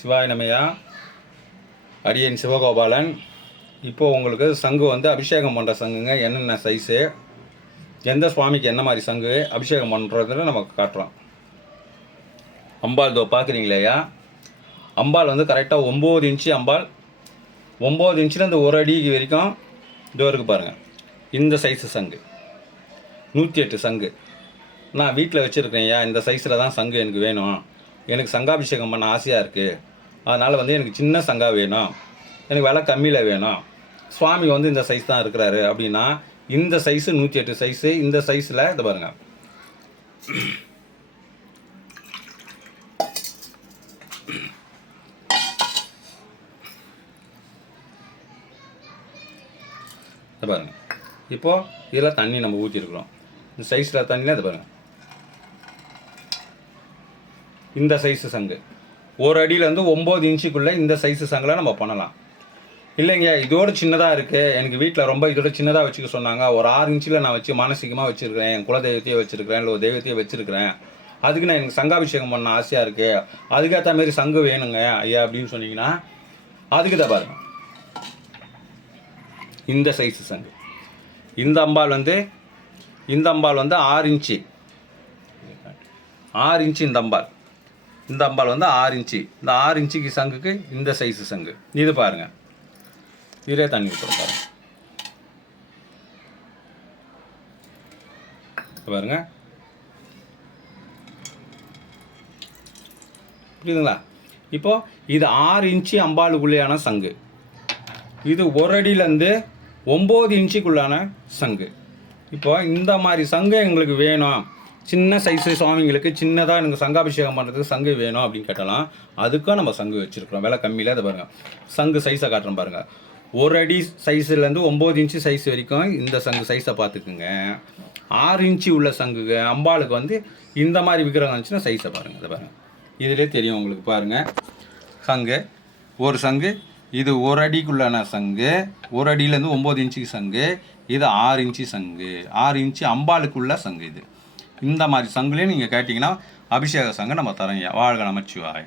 சிவாய நமையா. அடியேன் சிவகோபாலன். இப்போது உங்களுக்கு சங்கு வந்து அபிஷேகம் பண்ணுற சங்குங்க. என்னென்ன சைஸு, எந்த சுவாமிக்கு என்ன மாதிரி சங்கு அபிஷேகம் பண்ணுறதுன்னு நமக்கு காட்டுறோம். அம்பாள் தோ பார்க்குறீங்களேயா, அம்பாள் வந்து கரெக்டாக 9 இன்ச்சு அம்பாள். 9 இன்ச்சுலேருந்து 1 அடி வரைக்கும் டோருக்கு பாருங்கள். இந்த சைஸு சங்கு 108 சங்கு நான் வீட்டில் வச்சுருக்கேன்யா. இந்த சைஸில் தான் சங்கு எனக்கு வேணும். எனக்கு சங்காபிஷேகம் பண்ண ஆசையாக இருக்குது. அதனால் வந்து எனக்கு சின்ன சங்கா வேணும், எனக்கு விலை கம்மியில் வேணும், சுவாமி வந்து இந்த சைஸ் தான் இருக்கிறாரு அப்படின்னா இந்த சைஸு 108 சைஸு. இந்த சைஸில் இதை பாருங்கள். இதை பாருங்கள். இப்போது இதில் தண்ணி நம்ம ஊற்றிருக்கிறோம். இந்த சைஸில் தண்ணியில் இதை பாருங்கள். இந்த சைஸு சங்கு 1 அடியிலேருந்து 9 இன்ச்சுக்குள்ளே இந்த சைஸு சங்கில் நம்ம பண்ணலாம். இல்லைங்க இதோடு சின்னதாக இருக்குது, எனக்கு வீட்டில் ரொம்ப இதோட சின்னதாக வச்சுக்க சொன்னாங்க, ஒரு 6 இன்ச்சில் நான் வச்சு மானசீகமாக வச்சுருக்கிறேன், என் குலதெய்வத்தையே வச்சுருக்கிறேன், இல்லை ஒரு தெய்வத்தையே வச்சுருக்கிறேன், அதுக்கு நான் எனக்கு சங்காபிஷேகம் பண்ண ஆசையாக இருக்குது, அதுக்கேற்ற மாரி சங்கு வேணுங்க ஐயா அப்படின்னு சொன்னீங்கன்னா அதுக்கு தான் பாருங்க. இந்த சைஸு சங்கு. இந்த அம்பாள் வந்து 6 இன்ச்சு. 6 இன்ச்சு இந்த அம்பாள். இந்த அம்பாள் வந்து 6 இன்ச்சு. இந்த 6 இன்ச்சுக்கு சங்குக்கு இந்த சைஸு சங்கு. இது பாருங்கள். இதிலே தண்ணி ஊற்றுறோம் பாருங்கள். பாருங்க, புரியுதுங்களா? இப்போது இது 6 இன்ச்சு அம்பாளுக்குள்ளேயான சங்கு. இது 1 அடியிலேருந்து 9 இன்ச்சுக்குள்ளான சங்கு. இப்போ இந்த மாதிரி சங்கு எங்களுக்கு வேணும், சின்ன சைஸு சுவாமிங்களுக்கு சின்னதாக எனக்கு சங்காபிஷேகம் பண்ணுறதுக்கு சங்கு வேணும் அப்படின்னு கேட்டாலாம் அதுக்கும் நம்ம சங்கு வச்சுருக்கிறோம். விலை கம்மியில் அதை பாருங்கள். சங்கு சைஸை காட்டுறோம் பாருங்கள். 1 அடி சைஸ்லேருந்து 9 இன்ச்சு சைஸ் வரைக்கும் இந்த சங்கு சைஸை பார்த்துக்குங்க. 6 இன்ச்சு உள்ள சங்குங்க அம்பாளுக்கு வந்து இந்த மாதிரி விக்கிரகம் இருந்துச்சுன்னா சைஸை பாருங்கள். அதை பாருங்கள், இதிலே தெரியும் உங்களுக்கு. பாருங்கள், சங்கு ஒரு சங்கு. இது 1 அடிக்குள்ளான சங்கு. 1 அடியிலேருந்து 9 இன்ச்சுக்கு சங்கு. இது 6 இன்ச்சு சங்கு. 6 இன்ச்சு அம்பாளுக்குள்ள சங்கு. இது இந்த மாதிரி சங்குலேயும் நீங்கள் கேட்டிங்கன்னா அபிஷேக சங்கு நம்ம தரோம். வாழ்க நமச்சிவாய.